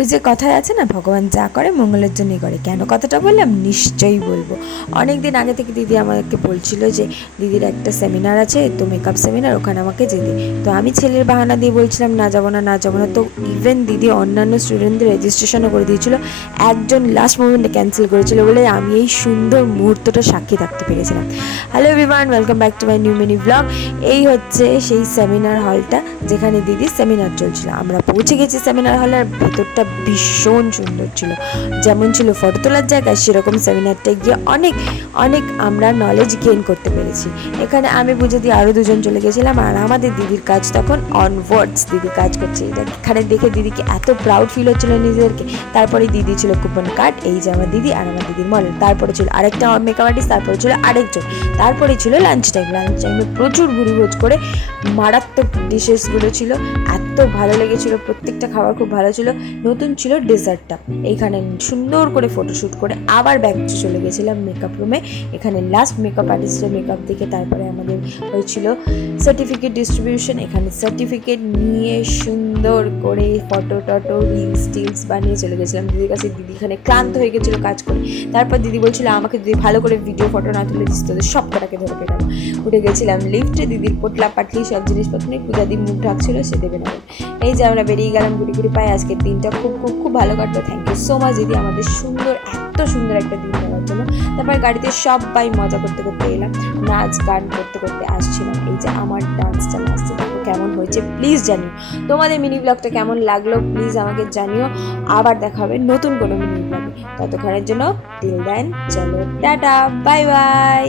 ওই যে কথায় আছে না, ভগবান যা করে মঙ্গলের জন্যই করে। কেন কথাটা বললাম নিশ্চয়ই বলবো। অনেক দিন আগে থেকে দিদি আমাকে বলছিল যে দিদির একটা সেমিনার আছে, তো মেকআপ সেমিনার, ওখানে আমাকে যেতে। তো আমি ছেলের বাহানা দিয়ে বলছিলাম না যাবো না, না যাবো না। তো ইভেন দিদি অন্যান্য স্টুডেন্টদের রেজিস্ট্রেশনও করে দিয়েছিল, একজন লাস্ট মোমেন্টে ক্যান্সেল করেছিল বলে আমি এই সুন্দর মুহূর্তটা সাক্ষী থাকতে পেরেছিলাম। Hello everyone, welcome back to my new mini blog. এই হচ্ছে সেই সেমিনার হলটা যেখানে দিদির সেমিনার চলছিল। আমরা পৌঁছে গেছি সেমিনার হলে, আর ভেতরটা ভীষণ সুন্দর ছিল। যেমন ছিল ফটো তোলার জায়গায়, সেরকম সেমিনারটায় গিয়ে অনেক অনেক আমরা নলেজ গেইন করতে পেরেছি। এখানে আমি বুঝে দিয়ে আরও দুজন চলে গেছিলাম, আর আমাদের দিদির কাজ তখন অনওয়ার্ডস। দিদি কাজ করছে, এটা এখানে দেখে দিদিকে এত প্রাউড ফিল হচ্ছিলো নিজেদেরকে। তারপরে দিদি ছিল কুপন কার্ড, এই যে আমার দিদি আর আমার দিদির মডেল। তারপরে ছিল আরেকটা মেকআপ আর্টিস্ট, তারপরে ছিল আরেকজন। তারপরে ছিল লাঞ্চ টাইমে প্রচুর ভুড়িভোজ করে মারাত্মক ডিশেসগুলো ছিল, এত ভালো লেগেছিলো। প্রত্যেকটা খাবার খুব ভালো ছিল। নতুন ছিল ডেজার্টটা। এইখানে সুন্দর করে ফটোশ্যুট করে আবার ব্যাক চলে গেছিলাম মেকআপ রুমে। এখানে লাস্ট মেকআপ আর্টিস্টের মেকআপ দেখে তারপরে আমাদের হয়েছিল সার্টিফিকেট ডিস্ট্রিবিউশন। এখানে সার্টিফিকেট নিয়ে সুন্দর করে ফটো টটো রিলস বানিয়ে চলে গেছিলাম দিদির কাছে। দিদি এখানে ক্লান্ত হয়ে গেছিলো কাজ করে। তারপর দিদি বলছিল আমাকে যদি ভালো করে ভিডিও ফটো না তুলে দিস তোদের সব কটাকে ধরে পেলাম। উঠে গেছিলাম লিফটে, দিদির পোটলা পাটলি সব জিনিসপত্র নিয়ে। পূজা দি মুখ ঢাকছিল, সে দেবে না। এই যে আমরা বেরিয়ে গেলাম ঘুরি ঘুরি পায়ে। আজকের দিনটা খুব খুব খুব ভালো কাটলো। থ্যাংক ইউ সো মাচ দিদি আমাদের এত সুন্দর একটা দিন দেওয়ার জন্য। তারপরে গাড়িতে সবাই মজা করতে করতে এলাম, নাচ গান করতে করতে আসছিলাম। এই যে আমার ডান্সটা নাচতে দেখো কেমন হয়েছে প্লিজ জানিও। তোমাদের মিনি ব্লগটা কেমন লাগলো প্লিজ আমাকে জানিও। আবার দেখা হবে নতুন কোনো মিনি ব্লগে। ততক্ষণের জন্য টিল দেন চলো টাটা বাই বাই।